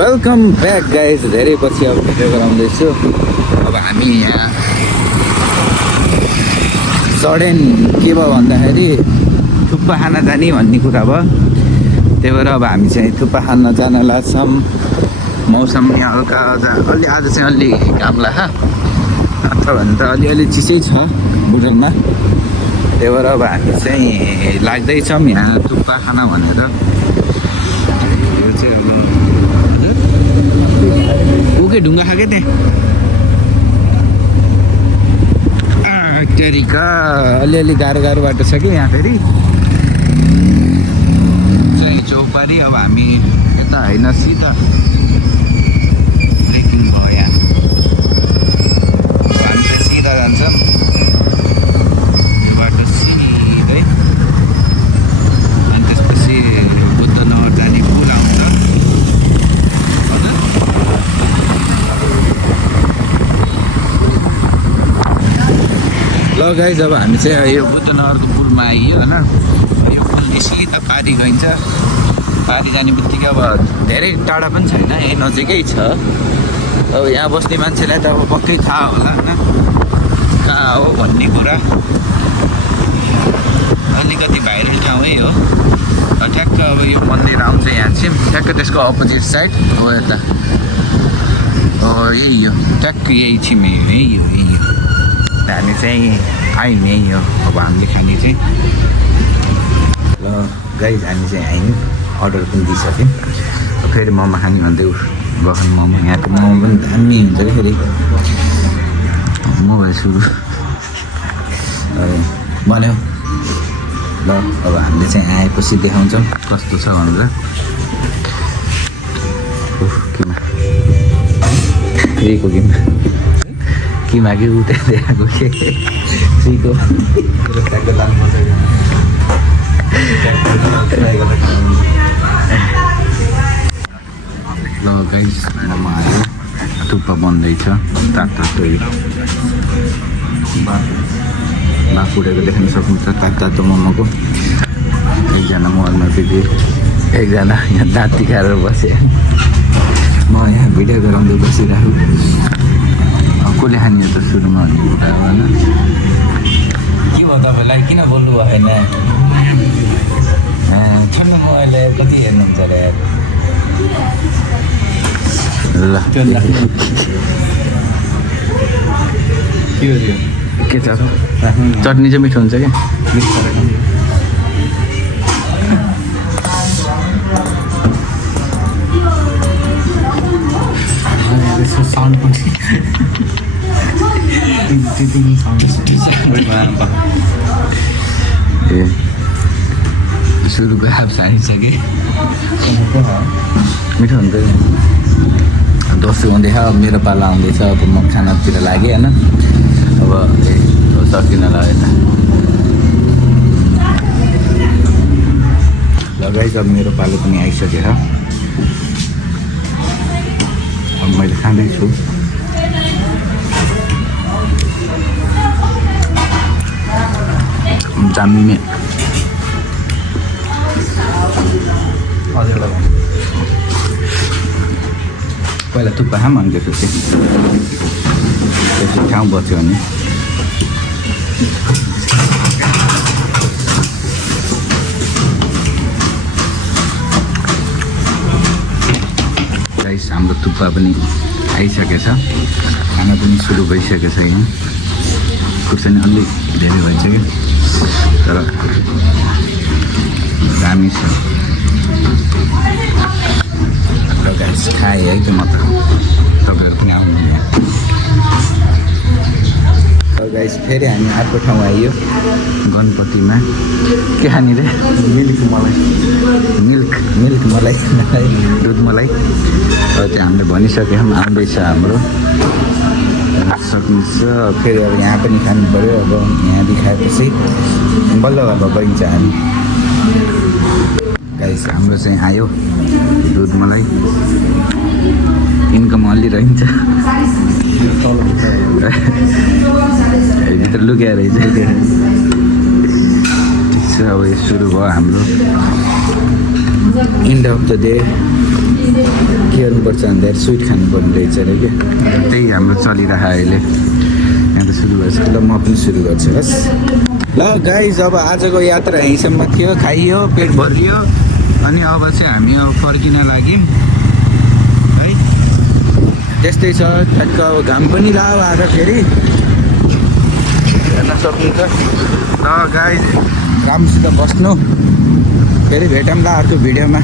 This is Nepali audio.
Welcome back guys. धेरै पछि अब भिडियो गराउँदैछु। अब हामी यहाँ सडेन के भयो भन्दाखेरि थुक्पा खान जाने भन्ने कुरा भयो। त्यही भएर अब हामी चाहिँ थुक्पा खान जान लाग्छौँ। मौसम यहाँ हल्का आज चाहिँ अलि घाम लाग्छ, अथवा भने त अलिअलि चिसै छ बुटनमा। त्यही भएर अब हामी चाहिँ लाग्दैछौँ यहाँ थुक्पा खान भनेर। यो चाहिँ अब ओके ढुङ्गा खाके त्यहाँ तेरिका अलिअलि गाह्रो बाटो छ कि यहाँ फेरि चाहिँ चौपारी। अब हामी यता होइन सिधा ब्रेकिङ भयो यहाँ। हामी चाहिँ सिधा जान्छौँ बाटो सिधै, अनि त्यसपछि बुद्धनगर जाने पुल आउँछ। ल गाइज अब हामी चाहिँ यो बुद्धनगरको पुलमा आइयो होइन। यो पुलले सिधा पारी गइन्छ। पारी जाने बित्तिकै अब धेरै टाढा पनि छैन, यही नजिकै छ। अब यहाँ बस्ने मान्छेलाई त अब पक्कै थाहा होला होइन कहाँ हो भन्ने कुरा। अलिकति भाइरल ठाउँै हो। ठ्याक्क अब यो मन्दिर आउँछ यहाँ चाहिँ ठ्याक्क त्यसको अपोजिट साइड हो यता। यही हो ठ्याक्क यही छिमे यही हो। हामी चाहिँ आयौँ यही हो अब हामीले खाने चाहिँ। ल गाइज हामी चाहिँ आयौँ, अर्डर पनि दिइसक्यौँ। फेरि मोमो खाने भन्दै गएको मोमो। यहाँको मोमो पनि दामी हुन्छ कि फेरि। मोबाइल सुरु भन्यो। ल अब हामीले चाहिँ आएपछि देखाउँछौँ कस्तो छ भनेर। किमा फ्रीको किमा कि उतै देखाएको के फ्रीको ल गाइस मोमो आयो, थुक्पा बन्दैछ तातो। बाफ उडेको देख्न सक्नुहुन्छ तातो मोमोको। एकजना मोबाइलमा भिडियो, एकजना यहाँ दाँत तिखाएर बसेँ। म यहाँ भिडियो गराउँदै बसिरहेको। कसले खाने त सुरुमा होइन के भयो तपाईँलाई किन बोल्नु भएन? छोड्नु म अहिले कति हेर्नुहुन्छ अरे ल के छ चटनी चाहिँ मिठो हुन्छ क्या। ए सुरुको हाफ सानिन्छ कि मिठो हुन्छ नि। दसैँ हुँदैछ, अब मेरो पाला आउँदैछ। अब म खानातिर लागेँ होइन। अब सकिन लाग्यो लगाइज। अब मेरो पालो पनि आइसकेछ। अब मैले खाँदैछु। जाम्मे पहिला थुक्पा खाऊँ अनि त्यसपछि ठाउँ बच्यो भने। गाइस हाम्रो थुक्पा पनि आइसकेछ, खाना पनि सुरु भइसकेछ। यहाँ खुर्सानी अलि धेरै भइन्छ कि तर दामी छ। र गाइस खाएँ है त म त, तपाईँहरू पनि आउनु यहाँ। गाइस फेरि हामी अर्को ठाउँ आइयो गणपतिमा। के खाने रे? मिल्क मलाई दुध मलाई। त्यो हामीले भनिसक्यौँ आउँदैछ हाम्रो सक्नुहुन्छ। फेरि अब यहाँ पनि खानु पऱ्यो। अब यहाँ देखाएपछि बल्ल अब बगिन्छ हामी। गाइस हाम्रो चाहिँ आयो दुध मलाई। इन्कम अलि रहन्छ भित्र लुकेर रहेछ। ठिक छ अब यो सुरु भयो हाम्रो एन्ड अफ द डे। के गर्नुपर्छ भन्दाखेरि स्विट खानुपर्ने रहेछ अरे क्या त्यही हाम्रो चलिरहेको अहिले यहाँ त सुरु भएछ ल म पनि सुरु गर्छु हस् ल गाइज अब आजको यात्रा यहीँसम्म थियो खाइयो पेट भरियो अनि अब चाहिँ हामी अब फर्किन लाग्यौँ है त्यस्तै छ ठ्याक्क अब घाम पनि लाग्यो आज फेरि हेर्न सक्नुहुन्छ ल गाइज राम्रोसित बस्नु फेरि भेटौँला अर्को भिडियोमा